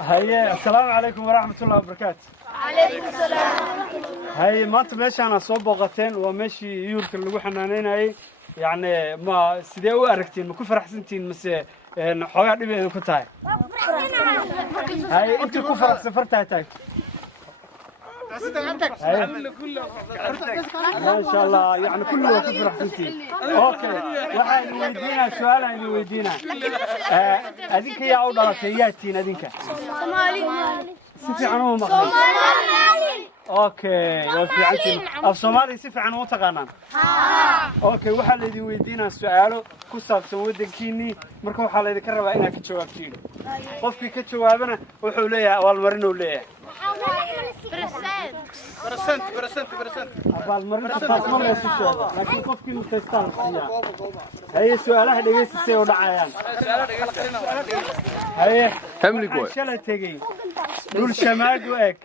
هيا السلام عليكم ورحمة الله وبركاته. عليكم السلام. هيا ما أنت ماشي أنا صوب بغتين وماشي يورك اللي وحنانين هاي يعني ما سديو أركتين ما كفر حسنتين مس حوار دبي كنتاي. هاي أنت كفر سفرتها تاي. ما شاء الله يعني كله كفر حسنتين. أوكي. واحد ويدينا سؤال عندي ويدينا. هذيك هي أول رتياتين هذيك. صومالي. سيف عنهم مخلي. اوكي وفي عندي الصومالي سيف عنهم تقانان اوكي waxa la idin weydiinaa su'aalo ku saabsan wadankiini marka waxa la idin ka rabaa inaad ka jawaabtiin qofkii ka jawaabana wuxuu leeyahay abaalmarin uu leeyahay abaalmarin taas ma la soo laakiin qofkii uu taystaan siyaa hay su'aalaha dhageysay oo dhacayaan hay family boy shalay tagay dul shamaad u eg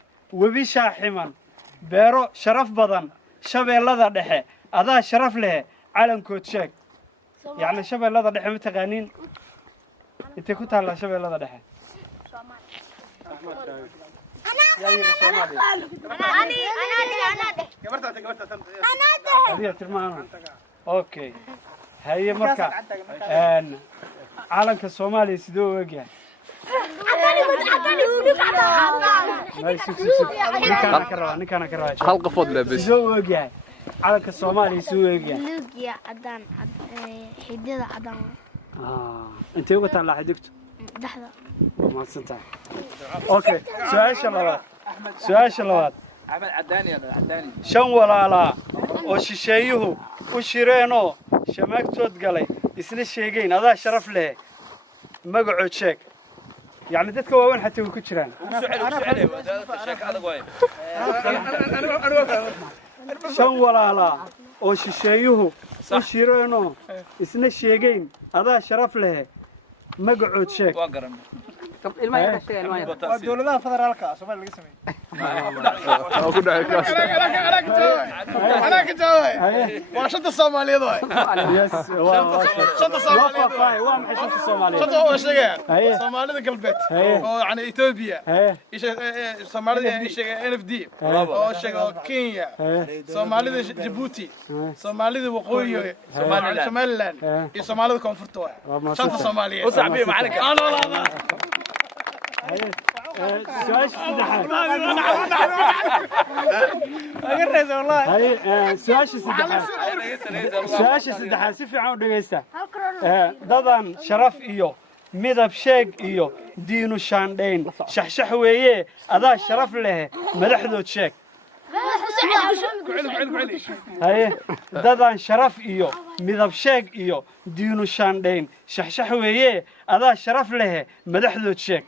webi shaaximan beero sharaf badan shabeellada dhexe adaa sharaf leh calankood sheeg yani shabeellada dhexe ma taqaaniin intee ku taala shabeellada dhexe اوكي هي مركا calanka Soomaaliya sidoo weegyahay ninkaan ka rabaa hal qofood labis sidoo weegyahay calanka Soomaaliya sidoo weegyahay luugiya cadaan xidida cadaan intee uga taala xididtu dhaxda ma santaa okay su'aasha labaad Ahmed Adani shan walaala oo shisheeyuhu u shireenoo shamaagtood galay isna sheegayn adaa sharaf leh magacood sheeg يعني dadka waawan xataa way ku jiraan shan walaala oo shisheeyuhu u shireenoo isna sheegayn adaa sharaf leh magacood sheeg ilmaha sheegay waa dawladaha federaalka Soomaaliya laga sameeyay ku dhacay kaas أنا كجاوي واشنط الصومالية ذوي شنط الصومالية وام شنط الصومالية شنط هو شيء الصومالية قلبت يعني إثيوبيا إيش الصومالية إيش NFD أو شيء كينيا الصومالية جيبوتي الصومالية وقوية شمالان الصومالية كونفورتوا شنط الصومالية وصعبي معلك سؤال سدحان أقرأ والله هاي سؤال سدحان سيف عون دقيستا دادان شرف إيو مذهب شيق إيو دينو شاندين شحشح ويه أدا شرف له مدحدو تشيك هاي دادان شرف إيو مذهب شيق إيو دينو شاندين شحشح ويه أدا شرف له مدحدو تشيك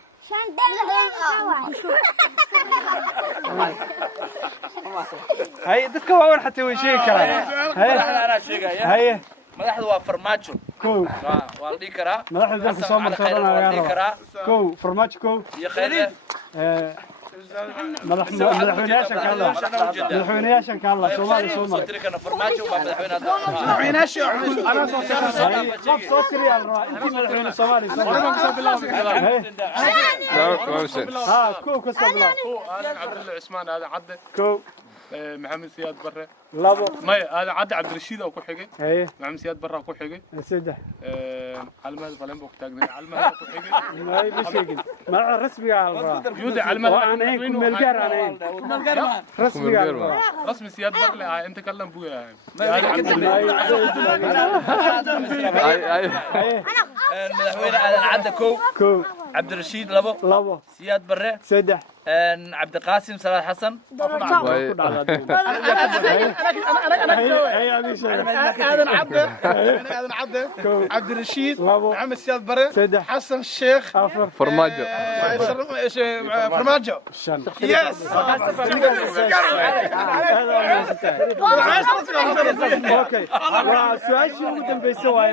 هاي dadka waa war xataa way sheegi karaan أنا شيء هاي madaxdu waa farmaajo كو waa la dhigi karaa madaxda dalka soo martay waa la dhigi karaa كو فرماج كو iyo khayr madaxweynayaashan ka hadla madaxweynayaashan ka hadla Soomaaliya soo maray tirkana farmaajo baa madaxweynaha مدحوينها شو أنا qof soo tiriya intii madaxweyne Soomaaliya soo maray ha كو ka soo bilaw أنا عبد الله عثمان هذا عدى كو محمد سياد برا لابو ما هذا عدى عبد الرشيد أو كحجة هي محمد سياد برا أو كحجة سيده على هذا فلان بوقتاجنا على هذا أو كحجة ما يبشيك ما رسمي على يودي على هذا انا هيك ملقار انا رسمي على رسم سياد برا أنت كلم بويا هذا عبد الله madaxweyne aadan cadda كو عبد الرشيد لابو سياد برا سيده عبد القاسم صلاح حسن هذا عبد عبد الرشيد محمد سياد بري حسن الشيخ فرماجو فرماجو يس اوكي سؤال شو قدام بيسوي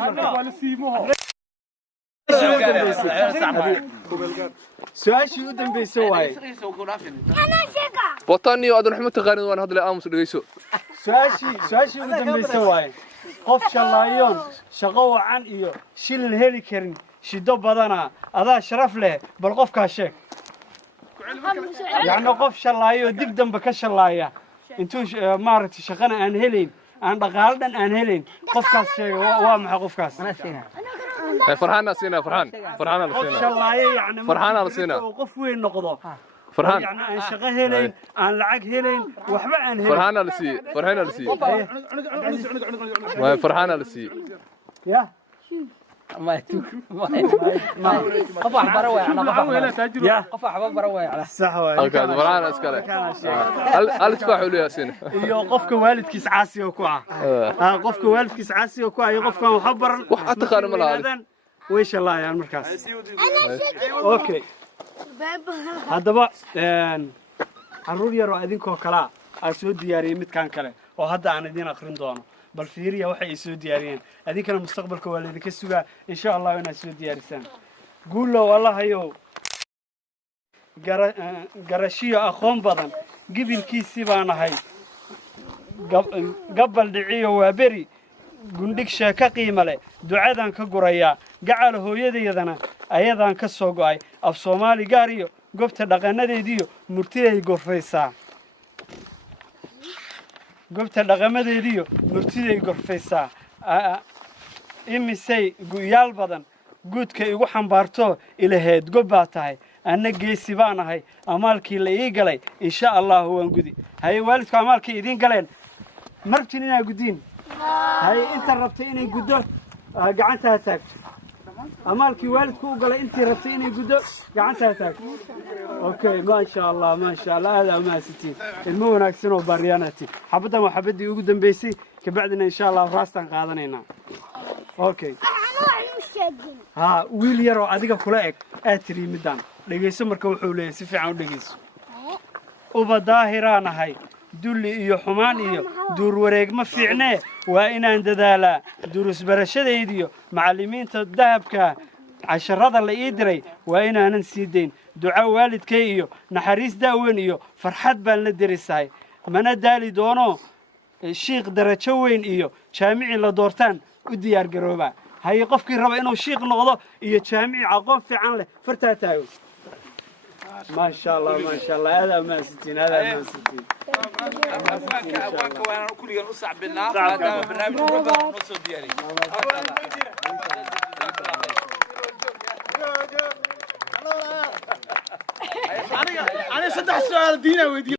سؤال شو قدام بيسوي وطني وأدن حمد تقارن وأنا هذا لا أمس دقيسو سؤال شو قدام بيسوي قف شلايون شقوا عن إيو شيل الهليكرين شدوا بدنا هذا شرف له بالقف كاشك يعني قف شلاية ودب دم بكشلاية انتوش مارت شقنا أن هلين أن دقالدن أن هلين قف كاس شيء وام قف كاس فرحان نسينا فرحان قف نسينا شلاية يعني فرحان نسينا وقف وين نقضه فرحان يعني أن شقة هلين أن لعق هلين وحبة أن هلين فرحان نسي ما فرحان نسي يا ما قف بروي على يا قف بروي على صحوة اوكي فرحان اسكله هل تفاحوا لي ياسين iyo qofka waalidkiis caasi oo ku ah qofka waalidkiis caasi oo ku ah iyo qofka waxbar wax taqaan ma laha way shalaayaan markaas okay hadaba caruur yar oo idinkoo kala ay soo diyaariyeen midkan kale oo hadda aan idin akhrin doono bal fiiriya waxa ay soo diyaariyeen adinkana mustaqbalka waa idinka sugaa insha Allah inaad soo diyaarisaan guulo wallahayo garashiyo aqoon badan gibilkiisii baan ahay gabal dhiciyo waa beri gundhig sheeka qiimo leh ducadan ka guraya gacal hooyadeedana ayadan ka soo go'ay af Soomaali gaar iyo goobta dhaqanadeediyo murtiday gorfaysaa goobta dhaqamadeediyo murtiday gorfaysaa imisay guyaal badan guudka igu xambaarto ilaheed gobbaa tahay أنا جيسي بانا هاي أمالكي اللي يقلي إن شاء الله هو نقدي هاي والدك أمالكي يدين قلين مربتني قدين هاي أنت ربطيني قدو قعنتها تاك أمالكي والدك قال أنت ربطيني قدو قعنتها تاك أوكي ما شاء الله هذا ما ستين المهم أكسنو بريانتي حبدا وحبدي يقدم بيسي كبعدنا إن شاء الله راستان قادنينا أوكي ها ويل يرو أديك كلاك أتري مدان dhageyso marka wuxuu leeyahay si fiican u dhageyso uba daahiraan ahay dulli iyo xumaan iyo duur wareeg ma fiicnee waa inaan dadaalaa durus barashadaydiyo macallimiinta dahabka casharada la ii diray waa inaanan sii dayn duca waalidkay iyo naxariis daaweyn iyo farxad baan la derisahay mana daali doono shiiq darajo weyn iyo jaamici la doortaan u diyaar garooba hay qofkii raba inuu shiiq noqdo iyo jaamici aqoon fiican leh fartaa taago ما شاء الله هذا ما ستين وانا كل يوم اصعب بالنار هذا برنامج ربنا نص ديالي انا صدق سؤال دينا ودي